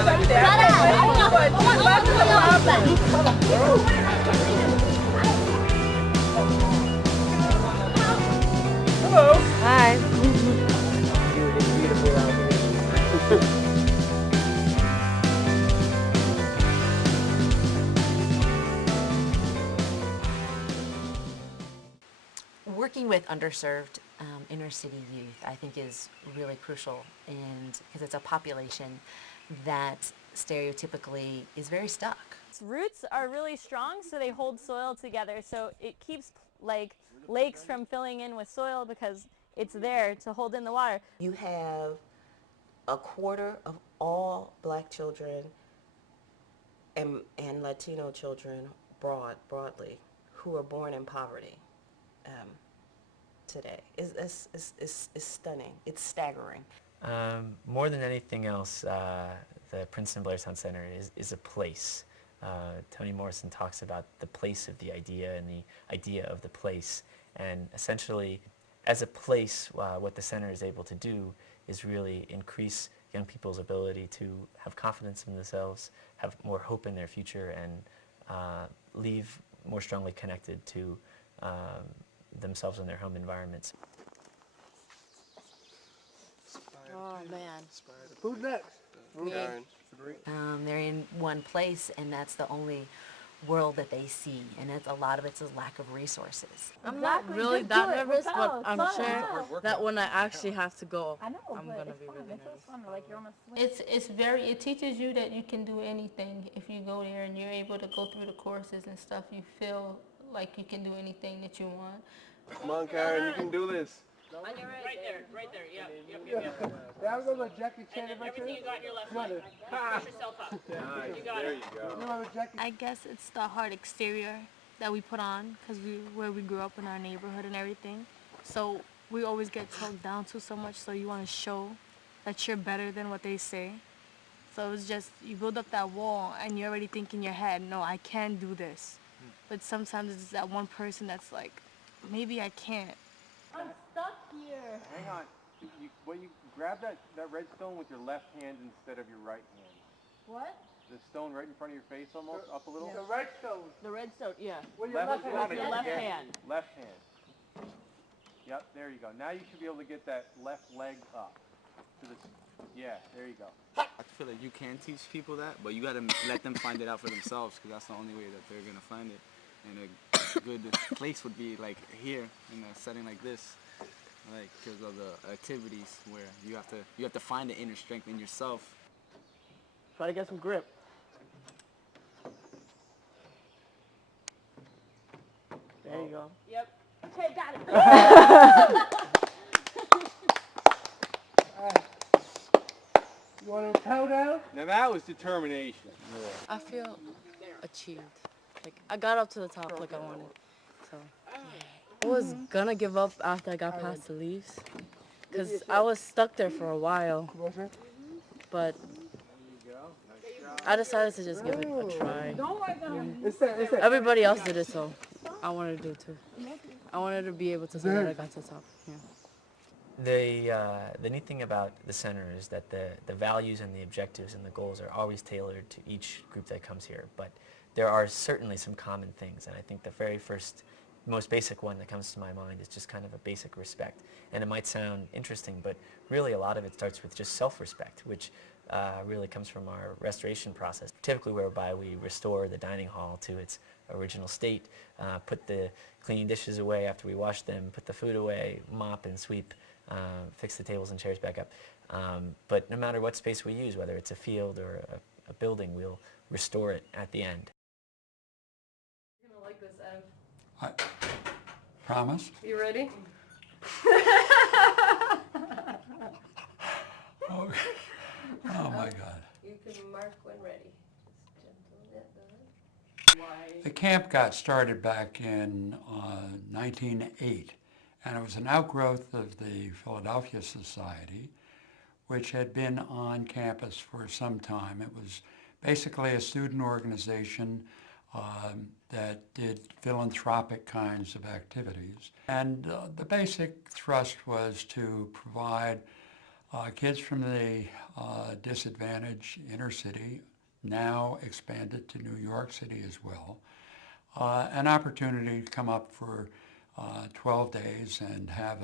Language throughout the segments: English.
Hello. Hi. It's beautiful out here. Working with underserved inner city youth, I think, is really crucial, and because it's a population that stereotypically is very stuck. Roots are really strong, so they hold soil together, so it keeps like lakes from filling in with soil because it's there to hold in the water. You have a quarter of all black children and Latino children broadly who are born in poverty today. It's stunning. It's staggering. More than anything else, the Princeton-Blairstown Center is a place. Toni Morrison talks about the place of the idea and the idea of the place. And essentially, as a place, what the center is able to do is really increase young people's ability to have confidence in themselves, have more hope in their future, and leave more strongly connected to themselves and their home environments. Oh man. Who's next? They're in one place, and that's the only world that they see, and a lot of it's a lack of resources. I'm not really that nervous, but I'm sure that when I actually have to go, I'm going to be really nervous. It teaches you that you can do anything. If you go there and you're able to go through the courses and stuff, you feel like you can do anything that you want. Come on, Karen, you can do this. On your right there, yep. Yeah, I'm going to let Jackie Chan right Everything there. you got in your left leg. Push yourself up. Nice. You got There it. you go. I guess it's the hard exterior that we put on because where we grew up in our neighborhood and everything. So we always get talked down to so much, so you want to show that you're better than what they say. So it's just, you build up that wall and you already think in your head, no, I can do this. But sometimes it's that one person that's like, maybe I can't. I'm stuck here. Hang on. You grab that red stone with your left hand instead of your right hand. What? The stone right in front of your face almost, up a little. The red stone. The red stone, yeah. With your left hand. Your left hand. Left hand. Yep, there you go. Now you should be able to get that left leg up. Yeah, there you go. I feel like you can teach people that, but you gotta let them find it out for themselves, because that's the only way that they're gonna find it. And a good place would be like here in a setting like this, like because of the activities where you have to find the inner strength in yourself. Try to get some grip. There you go. Yep. Okay, got it. You want to count down? Now that was determination. I feel achieved. Like, I got up to the top like I wanted. So I was gonna give up after I got past the leaves, because I was stuck there for a while. But I decided to just give it a try. Everybody else did it, so I wanted to do it too. I wanted to be able to say that I got to the top. Yeah. The neat thing about the center is that the values and the objectives and the goals are always tailored to each group that comes here, but there are certainly some common things, and I think the very first, most basic one that comes to my mind is just kind of a basic respect. And it might sound interesting, but really a lot of it starts with just self-respect, which really comes from our restoration process, typically whereby we restore the dining hall to its original state, put the cleaning dishes away after we wash them, put the food away, mop and sweep, fix the tables and chairs back up. But no matter what space we use, whether it's a field or a building, we'll restore it at the end. You're gonna like this, Ev. I promise. You ready? Oh, oh my God. You can mark when ready. The camp got started back in 1908, and it was an outgrowth of the Philadelphia Society, which had been on campus for some time. It was basically a student organization that did philanthropic kinds of activities. And the basic thrust was to provide Kids from the disadvantaged inner city, now expanded to New York City as well. An opportunity to come up for 12 days and have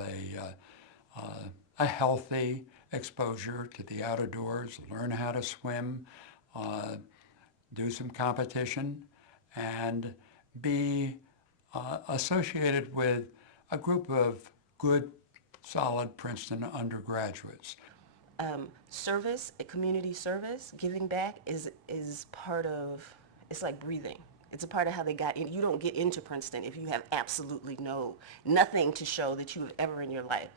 a healthy exposure to the outdoors, learn how to swim, do some competition, and be associated with a group of good, solid Princeton undergraduates. Service, community service, giving back is part of, it's like breathing. It's a part of how they got in. You don't get into Princeton if you have absolutely nothing to show that you have ever in your life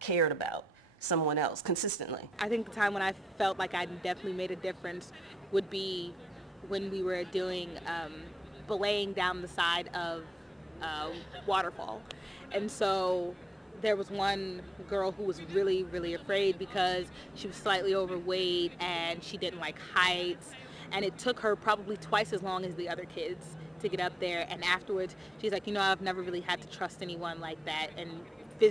cared about someone else consistently. I think the time when I felt like I definitely made a difference would be when we were doing belaying down the side of waterfall. And so there was one girl who was really, really afraid because she was slightly overweight and she didn't like heights. And it took her probably twice as long as the other kids to get up there. And afterwards, she's like, I've never really had to trust anyone like that. And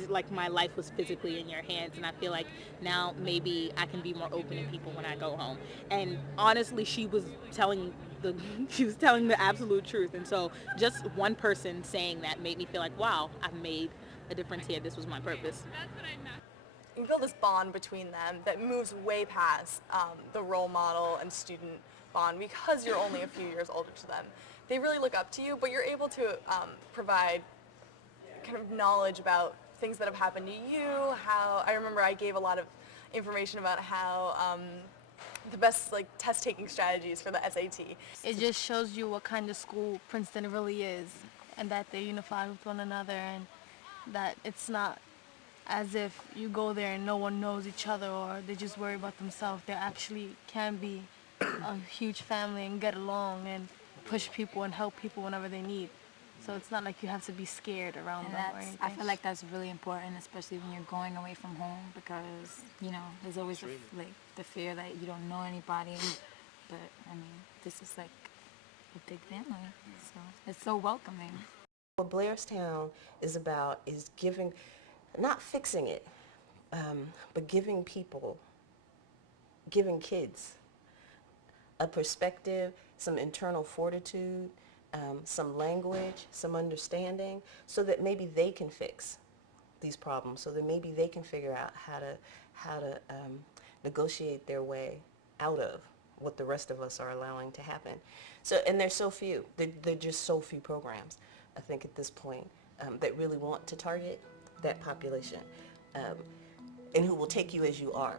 like my life was physically in your hands. And I feel like now maybe I can be more open to people when I go home. And honestly, she was telling the absolute truth. And so just one person saying that made me feel like, wow, I've made a difference here. This was my purpose. You build this bond between them that moves way past the role model and student bond because you're only a few years older to them. They really look up to you, but you're able to provide kind of knowledge about things that have happened to you. I remember I gave a lot of information about how the best test taking strategies for the SAT. It just shows you what kind of school Princeton really is, and that they unify with one another, and that it's not as if you go there and no one knows each other or they just worry about themselves. There actually can be a huge family and get along and push people and help people whenever they need. So it's not like you have to be scared around them or anything. I feel like that's really important, especially when you're going away from home, because there's always the fear that you don't know anybody. But I mean, this is like a big family, so it's so welcoming. What Blairstown is about is giving, not fixing it, but giving kids a perspective, some internal fortitude, some language, some understanding, so that maybe they can fix these problems, so that maybe they can figure out how to negotiate their way out of what the rest of us are allowing to happen. So, and there's so few. There are just so few programs, I think, at this point, that really want to target that population, and who will take you as you are.